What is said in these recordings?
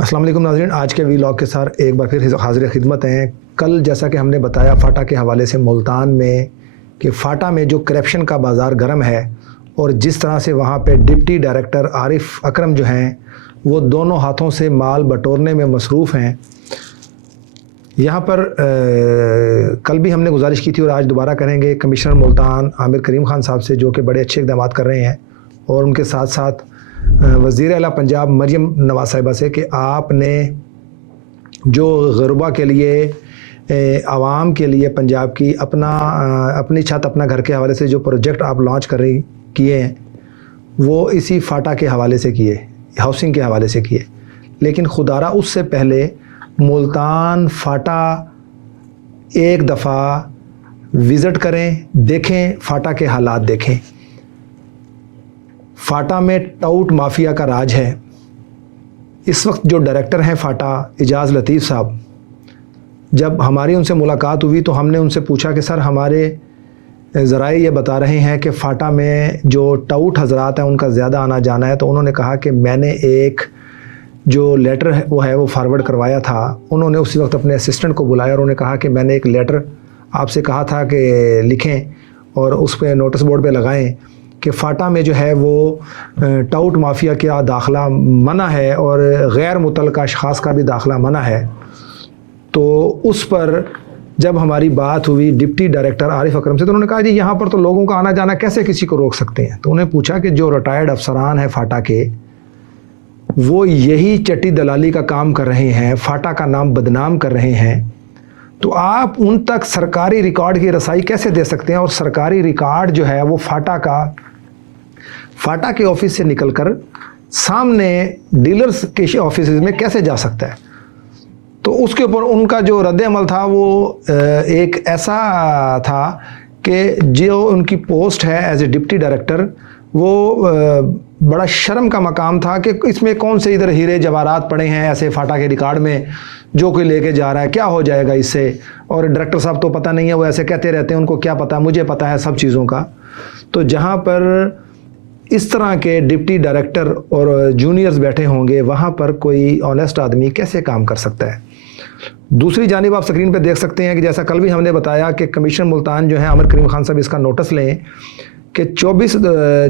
अस्सलाम वालेकुम नाज़रीन, आज के वीलॉग के साथ एक बार फिर हाज़िर खिदमत हैं। कल जैसा कि हमने बताया फ़ाटा के हवाले से मुल्तान में कि फ़ाटा में जो करप्शन का बाज़ार गर्म है और जिस तरह से वहाँ पे डिप्टी डायरेक्टर आरिफ अकरम जो हैं वो दोनों हाथों से माल बटोरने में मसरूफ़ हैं। यहाँ पर कल भी हमने गुजारिश की थी और आज दोबारा करेंगे कमिश्नर मुल्तान आमिर करीम ख़ान साहब से, जो कि बड़े अच्छे इक़दाम कर रहे हैं, और उनके साथ साथ वज़ीर आला पंजाब मरियम नवाज़ साहिबा से कि आपने जो ग़ुरबा के लिए आवाम के लिए पंजाब की अपनी छत अपना घर के हवाले से जो प्रोजेक्ट आप लॉन्च किए हैं वो इसी फ़ाटा के हवाले से किए, हाउसिंग के हवाले से किए। लेकिन खुदारा उससे पहले मुल्तान फ़ाटा एक दफ़ा विज़िट करें, देखें, फ़ाटा के हालात देखें। फ़ाटा में टाउट माफिया का राज है। इस वक्त जो डायरेक्टर हैं फ़ाटा, इजाज़ लतीफ़ साहब, जब हमारी उनसे मुलाकात हुई तो हमने उनसे पूछा कि सर हमारे ज़राए ये बता रहे हैं कि फ़ाटा में जो टाउट हज़रात हैं उनका ज़्यादा आना जाना है। तो उन्होंने कहा कि मैंने एक जो लेटर है वो फॉरवर्ड करवाया था। उन्होंने उसी वक्त अपने असिस्टेंट को बुलाया और उन्होंने कहा कि मैंने एक लेटर आपसे कहा था कि लिखें और उस पर नोटिस बोर्ड पे लगाएं कि फ़ाटा में जो है वो टाउट माफिया का दाखिला मना है और गैर मुतल्लका अशख़ास का भी दाखिला मना है। तो उस पर जब हमारी बात हुई डिप्टी डायरेक्टर आरिफ अकरम से तो उन्होंने कहा जी यहाँ पर तो लोगों का आना जाना कैसे किसी को रोक सकते हैं। तो उन्हें पूछा कि जो रिटायर्ड अफसरान हैं फ़ाटा के, वो यही चट्टी दलाली का काम कर रहे हैं, फ़ाटा का नाम बदनाम कर रहे हैं, तो आप उन तक सरकारी रिकॉर्ड की रसाई कैसे दे सकते हैं? और सरकारी रिकॉर्ड जो है वो फ़ाटा के ऑफिस से निकलकर सामने डीलर्स के ऑफिस में कैसे जा सकता है? तो उसके ऊपर उनका जो रद्द अमल था वो एक ऐसा था कि जो उनकी पोस्ट है एज ए डिप्टी डायरेक्टर, वो बड़ा शर्म का मकाम था कि इसमें कौन से इधर हीरे जवाहरात पड़े हैं ऐसे फ़ाटा के रिकॉर्ड में जो कोई लेके जा रहा है, क्या हो जाएगा इससे। और डायरेक्टर साहब तो पता नहीं है, वो ऐसे कहते रहते हैं, उनको क्या पता, मुझे पता है सब चीज़ों का। तो जहाँ पर इस तरह के डिप्टी डायरेक्टर और जूनियर्स बैठे होंगे वहाँ पर कोई ऑनेस्ट आदमी कैसे काम कर सकता है? दूसरी जानिब आप स्क्रीन पे देख सकते हैं कि जैसा कल भी हमने बताया कि कमिश्नर मुल्तान जो है आमिर करीम ख़ान साहब इसका नोटिस लें कि 24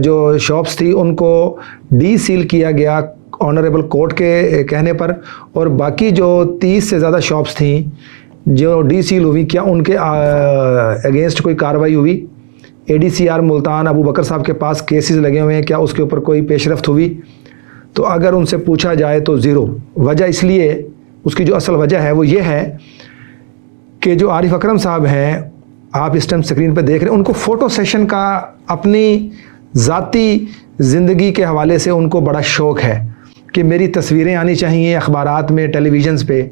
जो शॉप्स थी उनको डी सील किया गया ऑनरेबल कोर्ट के कहने पर, और बाकी जो 30 से ज़्यादा शॉप्स थी जो डी सील हुई, क्या उनके अगेंस्ट कोई कार्रवाई हुई? ADCR मुल्तान अबू बकर साहब के पास केसेस लगे हुए हैं, क्या उसके ऊपर कोई पेशरफ्त हुई? तो अगर उनसे पूछा जाए तो ज़ीरो। वजह इसलिए, उसकी जो असल वजह है वो ये है कि जो आरिफ अकरम साहब हैं, आप इस टाइम स्क्रीन पर देख रहे हैं, उनको फ़ोटो सेशन का अपनी ज़ाती ज़िंदगी के हवाले से उनको बड़ा शौक़ है कि मेरी तस्वीरें आनी चाहिए अखबारात में, टेलीविज़न्स पे,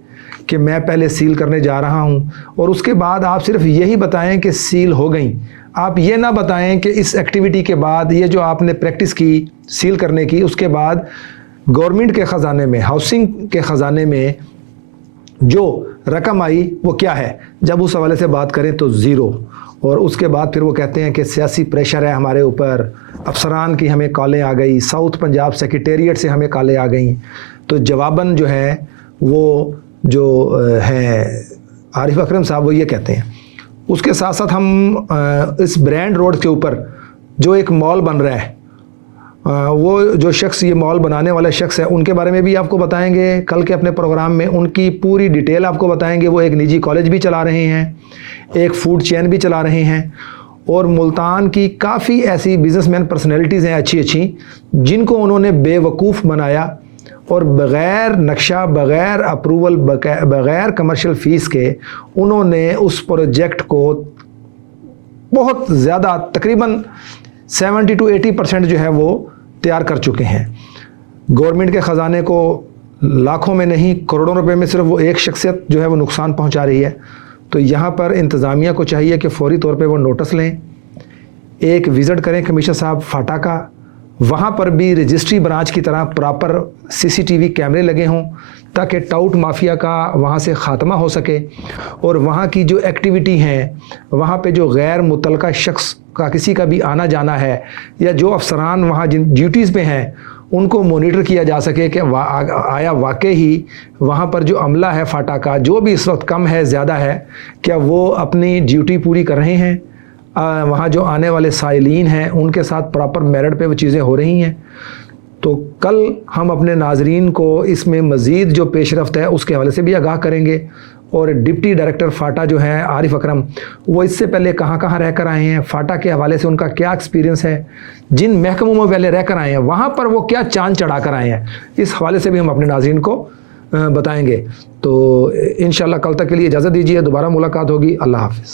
कि मैं पहले सील करने जा रहा हूँ और उसके बाद आप सिर्फ यही बताएं कि सील हो गई। आप ये ना बताएं कि इस एक्टिविटी के बाद ये जो आपने प्रैक्टिस की सील करने की, उसके बाद गवर्नमेंट के ख़जाने में, हाउसिंग के ख़जाने में जो रकम आई वो क्या है। जब उस हवाले से बात करें तो ज़ीरो। और उसके बाद फिर वो कहते हैं कि सियासी प्रेशर है हमारे ऊपर, अफसरान की हमें कॉलें आ गई, साउथ पंजाब सेक्रेटेरिएट से हमें कॉलें आ गई। तो जवाबन जो है वो जो है आरिफ अकरम साहब वो ये कहते हैं। उसके साथ साथ हम इस ब्रांड रोड के ऊपर जो एक मॉल बन रहा है, वो जो शख्स ये मॉल बनाने वाला शख्स है उनके बारे में भी आपको बताएंगे कल के अपने प्रोग्राम में, उनकी पूरी डिटेल आपको बताएंगे। वो एक निजी कॉलेज भी चला रहे हैं, एक फूड चेन भी चला रहे हैं, और मुल्तान की काफ़ी ऐसी बिजनेसमैन पर्सनैलिटीज़ हैं अच्छी अच्छी जिनको उन्होंने बेवकूफ़ बनाया और बग़ैर नक्शा, बग़ैर अप्रूवल, बग़ैर कमर्शियल फ़ीस के उन्होंने उस प्रोजेक्ट को बहुत ज़्यादा, तकरीबन 70 to 80% जो है वो तैयार कर चुके हैं। गवर्नमेंट के ख़जाने को लाखों में नहीं करोड़ों रुपए में सिर्फ वो एक शख्सियत जो है वो नुकसान पहुंचा रही है। तो यहाँ पर इंतज़ामिया को चाहिए कि फ़ौरी तौर पे वो नोटिस लें, एक विज़िट करें कमिश्नर साहब फ़ाटा का, वहाँ पर भी रजिस्ट्री ब्रांच की तरह प्रॉपर CCTV कैमरे लगे हों ताकि टाउट माफिया का वहाँ से ख़ात्मा हो सके, और वहाँ की जो एक्टिविटी हैं, वहाँ पे जो गैर मुतल्लका शख्स का किसी का भी आना जाना है या जो अफसरान वहाँ जिन ड्यूटीज़ पे हैं उनको मॉनिटर किया जा सके कि आया वाकई ही वहाँ पर जो अमला है फाटा का, जो भी इस वक्त कम है ज़्यादा है, क्या वो अपनी ड्यूटी पूरी कर रहे हैं, वहाँ जो आने वाले साइलीन हैं उनके साथ प्रॉपर मेरिट पे वो चीज़ें हो रही हैं। तो कल हम अपने नाजरीन को इसमें मज़ीद जो पेशरफ्त है उसके हवाले से भी आगाह करेंगे। और डिप्टी डायरेक्टर फ़ाटा जो हैं आरिफ अकरम, वो इससे पहले कहाँ कहाँ रह कर आए हैं, फ़ाटा के हवाले से उनका क्या एक्सपीरियंस है, जिन महकमों में पहले रह कर आए हैं वहाँ पर वो क्या चांद चढ़ा कर आए हैं, इस हवाले से भी हम अपने नाज़रीन को बताएंगे। तो इंशाअल्लाह कल तक के लिए इजाज़त दीजिए, दोबारा मुलाकात होगी। अल्लाह हाफ़िज़।